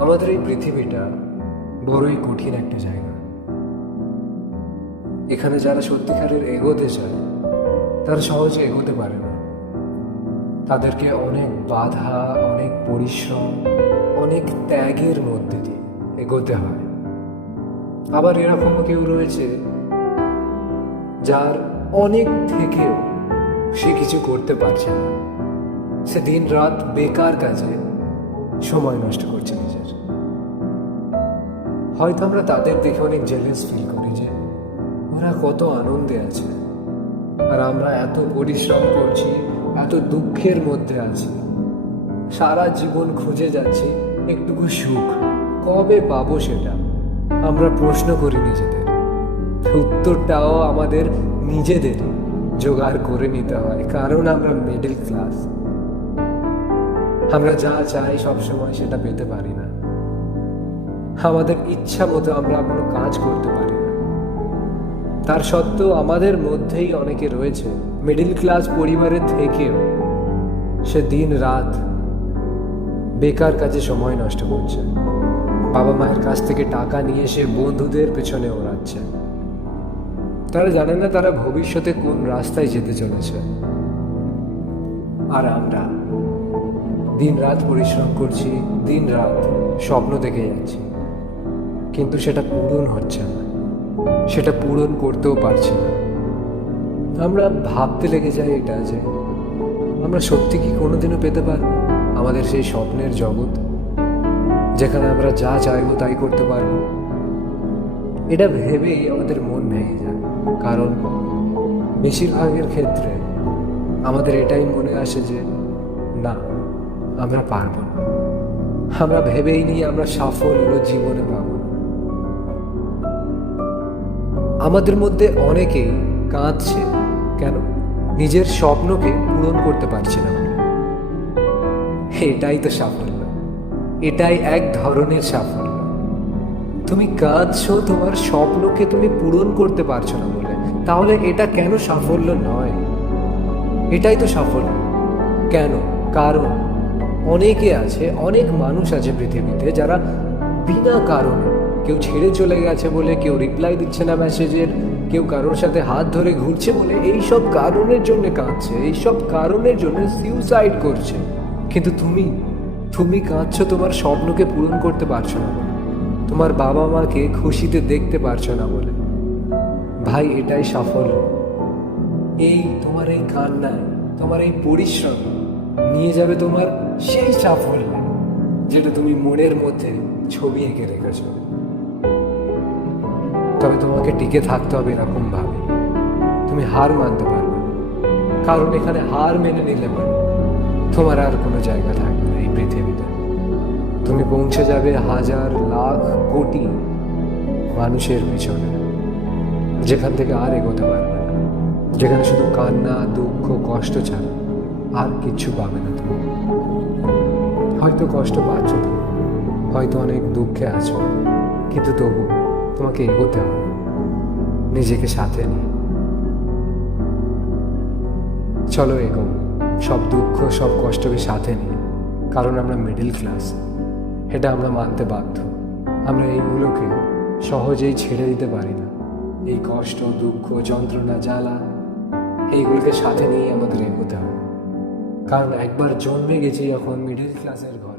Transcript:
আমাদের এই পৃথিবীটা বড়ই কঠিন একটা জায়গা। এখানে যারা সত্যিকারের এগোতে চায়, তারা সহজে এগোতে পারে না। তাদেরকে অনেক বাধা, অনেক পরিশ্রম, অনেক ত্যাগের মধ্যে দিয়ে এগোতে হয়। আবার এরকমও কেউ রয়েছে যার অনেক থেকেও সে কিছু করতে পারছে না। সে দিন রাত বেকার কাজে সময় নষ্ট করছে নিজের। হয়তো আমরা তাদের দেখে অনেক জেলেস ফিল করি যে ওরা কত আনন্দে আছে। আর আমরা এত পরিশ্রম করছি, এত দুঃখের মধ্যে আছি। সারা জীবন খুঁজে যাচ্ছি একটুকু সুখ। কবে পাবো সেটা? আমরা প্রশ্ন করি নিজেদের। উত্তরটাও আমাদের নিজেদের জোগাড় করে নিতে হয়, কারণ আমরা মিডল ক্লাস আমরা যা চাই সবসময় সেটা পেতে পারি না। আমাদের ইচ্ছা মতো আমরা কোনো কাজ করতে পারি না। তার সত্ত্বেও আমাদের মধ্যেই অনেকে রয়েছে মিডিল ক্লাস পরিবারের থেকেও। সে দিন রাত বেকার কাজে সময় নষ্ট করছে। বাবা মায়ের কাছ থেকে টাকা নিয়ে সে বন্ধুদের পেছনে ওড়াচ্ছে। তারা জানে না তারা ভবিষ্যতে কোন রাস্তায় যেতে চলেছে। আর আমরা দিন রাত পরিশ্রম করছি দিন রাত স্বপ্ন দেখে যাচ্ছি। কিন্তু সেটা পূরণ হচ্ছে না। সেটা পূরণ করতেও পারছি না। আমরা ভাবতে লেগে যাই এটা যে, আমরা সত্যি কি কোনোদিনও পেতে পারব আমাদের সেই স্বপ্নের জগৎ? যেখানে আমরা যা চাইব তাই করতে পারব। এটা ভেবেই আমাদের মন ভেঙে যায়। কারণ বেশিরভাগের ক্ষেত্রে আমাদের এটাই মনে আসে যে, না আমরা পারব না। আমরা ভেবেই নিই আমরা সাফল্য জীবনে পাবো আমাদের মধ্যে অনেকেই কাঁদছে কেন? নিজের স্বপ্নকে পূরণ করতে পারছে না এটাই তো সাফল্য। এটাই এক ধরনের সাফল্য। তুমি কাঁদছো, তোমার স্বপ্নকে তুমি পূরণ করতে পারছ না বলে। তাহলে এটা কেন সাফল্য নয়? এটাই তো সাফল্য। কেন? কারণ অনেকে আছে, অনেক মানুষ আছে পৃথিবীতে যারা বিনা কারণে কেউ ছেড়ে চলে গেছে বলে, কেউ রিপ্লাই দিচ্ছে না মেসেজের কেউ কারোর সাথে হাত ধরে ঘুরছে বলে এই সব কারণের জন্য কাঁদছে এই সব কারণের জন্য সুইসাইড করছে। কিন্তু তুমি তুমি কাঁদছো, তোমার স্বপ্নকে পূরণ করতে পারছ না তোমার বাবা মাকে খুশিতে দেখতে পারছ না বলে। ভাই, এটাই সাফল্য। এই তোমার এই কান্নায়, তোমার এই পরিশ্রম নিয়ে যাবে তোমার সেই সাফল্য যেটা তুমি মনের মধ্যে ছবি এঁকে রেখেছো। তবে তোমাকে টিকে থাকতে হবে এরকম ভাবে তুমি হার মানতে পারবে কারণ এখানে হার মেনে নিলে পারে তোমার আর কোনো জায়গা থাকবে না এই পৃথিবীতে। তুমি পৌঁছে যাবে হাজার লাখ কোটি মানুষের পিছনে, যেখান থেকে আর এগোতে পারবে যেখানে শুধু কান্না, দুঃখ, কষ্ট ছাড়া। আর কিচ্ছু পাবে না তুমি। হয়তো কষ্ট পাচ্ছ তুমি, হয়তো অনেক দুঃখে আছো, কিন্তু তবু তোমাকে এগোতে হবে, নিজেকে সাথে নিয়ে। চলো এগো সব দুঃখ, সব কষ্টকে সাথে নিয়ে, কারণ আমরা মিডল ক্লাস এটা আমরা মানতে বাধ্য। আমরা এইগুলোকে সহজেই ছেড়ে দিতে পারি না। এই কষ্ট, দুঃখ, যন্ত্রণা, জ্বালা, এইগুলোকে সাথে নিয়ে আমাদের এগোতে হবে। কারণ একবার জন্মে গেছি যখন মিডল ক্লাসের ঘর।